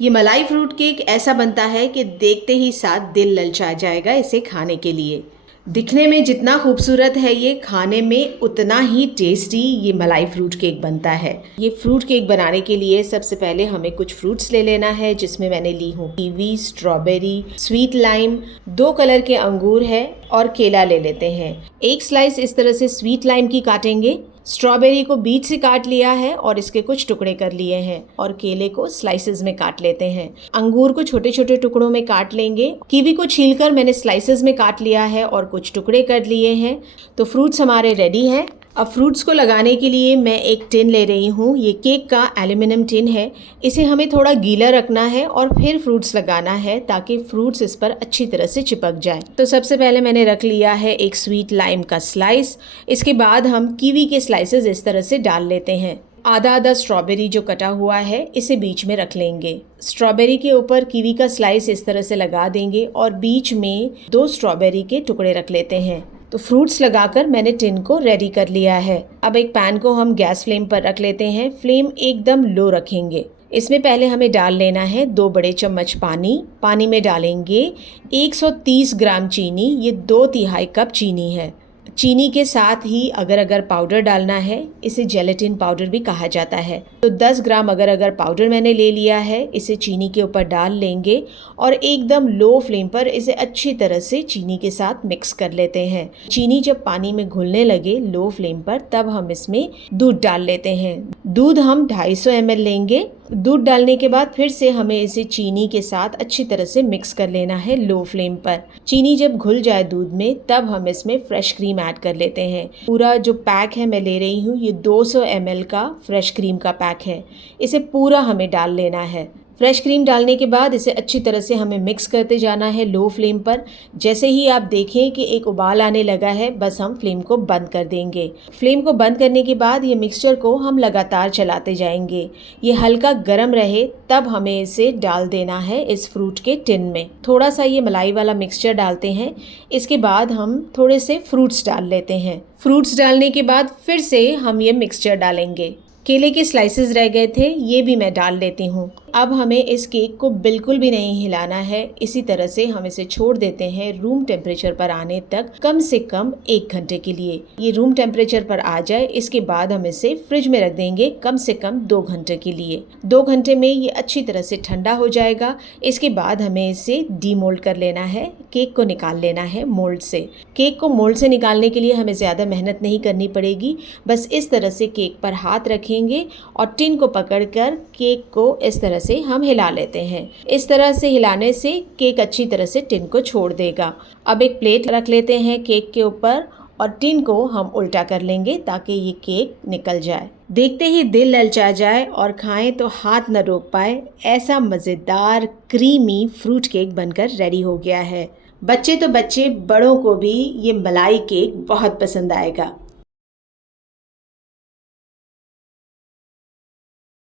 ये मलाई fruit cake ऐसा बनता है कि देखते ही साथ दिल ललचा जाएगा इसे खाने के लिए। दिखने में जितना खूबसूरत है ये, खाने में उतना ही टेस्टी ये मलाई फ्रूट केक बनता है। ये फ्रूट केक बनाने के लिए सबसे पहले हमें कुछ फ्रूट्स ले लेना है, जिसमें मैंने ली हूँ kiwi, strawberry, sweet lime, 2 colour के अंगूर है और केला ले लेते हैं। एक स्लाइस इस तरह से स्वीट लाइम की काटेंगे। स्ट्रॉबेरी को बीच से काट लिया है और इसके कुछ टुकड़े कर लिए हैं और केले को स्लाइसेस में काट लेते हैं। अंगूर को छोटे छोटे टुकड़ों में काट लेंगे। कीवी को छीलकर मैंने स्लाइसेस में काट लिया है और कुछ टुकड़े कर लिए हैं। तो फ्रूट्स हमारे रेडी हैं। अब फ्रूट्स को लगाने के लिए मैं एक टिन ले रही हूँ। ये केक का एल्यूमिनियम टिन है। इसे हमें थोड़ा गीला रखना है और फिर फ्रूट्स लगाना है ताकि फ्रूट्स इस पर अच्छी तरह से चिपक जाए। तो सबसे पहले मैंने रख लिया है एक स्वीट लाइम का स्लाइस। इसके बाद हम कीवी के स्लाइसेस इस तरह से डाल लेते हैं। आधा आधा स्ट्रॉबेरी जो कटा हुआ है इसे बीच में रख लेंगे। स्ट्रॉबेरी के ऊपर कीवी का स्लाइस इस तरह से लगा देंगे और बीच में 2 स्ट्रॉबेरी के टुकड़े रख लेते हैं। तो फ्रूट्स लगाकर मैंने टिन को रेडी कर लिया है। अब एक पैन को हम गैस फ्लेम पर रख लेते हैं। फ्लेम एकदम लो रखेंगे। इसमें पहले हमें डाल लेना है 2 बड़े चम्मच पानी। पानी में डालेंगे 130 ग्राम चीनी। ये 2/3 कप चीनी है। चीनी के साथ ही अगर अगर पाउडर डालना है, इसे जेलेटिन पाउडर भी कहा जाता है। तो 10 ग्राम अगर अगर पाउडर मैंने ले लिया है। इसे चीनी के ऊपर डाल लेंगे और एकदम लो फ्लेम पर इसे अच्छी तरह से चीनी के साथ मिक्स कर लेते हैं। चीनी जब पानी में घुलने लगे लो फ्लेम पर, तब हम इसमें दूध डाल लेते हैं। दूध हम 250 ml लेंगे। दूध डालने के बाद फिर से हमें इसे चीनी के साथ अच्छी तरह से मिक्स कर लेना है लो फ्लेम पर। चीनी जब घुल जाए दूध में, तब हम इसमें फ्रेश क्रीम ऐड कर लेते हैं। पूरा जो पैक है मैं ले रही हूँ, ये 200 ml का फ्रेश क्रीम का पैक है। इसे पूरा हमें डाल लेना है। फ्रेश क्रीम डालने के बाद इसे अच्छी तरह से हमें मिक्स करते जाना है लो फ्लेम पर। जैसे ही आप देखें कि एक उबाल आने लगा है, बस हम फ्लेम को बंद कर देंगे। फ्लेम को बंद करने के बाद ये मिक्सचर को हम लगातार चलाते जाएंगे। ये हल्का गर्म रहे तब हमें इसे डाल देना है इस फ्रूट के टिन में। थोड़ा सा ये मलाई वाला मिक्सचर डालते हैं। इसके बाद हम थोड़े से फ्रूट्स डाल लेते हैं। फ्रूट्स डालने के बाद फिर से हम ये मिक्सचर डालेंगे। केले के स्लाइसेस रह गए थे, ये भी मैं डाल लेती हूँ। अब हमें इस केक को बिल्कुल भी नहीं हिलाना है। इसी तरह से हम इसे छोड़ देते हैं रूम टेम्परेचर पर आने तक, कम से कम 1 घंटे के लिए। ये रूम टेम्परेचर पर आ जाए, इसके बाद हम इसे फ्रिज में रख देंगे कम से कम 2 घंटे के लिए। 2 घंटे में ये अच्छी तरह से ठंडा हो जाएगा। इसके बाद हमें इसे डीमोल्ड कर लेना है। केक को निकाल लेना है मोल्ड से। केक को मोल्ड से निकालने के लिए हमें ज़्यादा मेहनत नहीं करनी पड़ेगी। बस इस तरह से केक पर हाथ रखेंगे और टिन को पकड़कर केक को इस तरह से हम हिला लेते हैं। इस तरह से हिलाने से केक अच्छी तरह से टिन को छोड़ देगा। अब एक प्लेट रख लेते हैं केक के ऊपर और टिन को हम उल्टा कर लेंगे ताकि ये केक निकल जाए। देखते ही दिल ललचा जाए और खाएं तो हाथ न रोक पाए, ऐसा मज़ेदार क्रीमी फ्रूट केक बनकर रेडी हो गया है। बच्चे तो बच्चे, बड़ों को भी ये मलाई केक बहुत पसंद आएगा।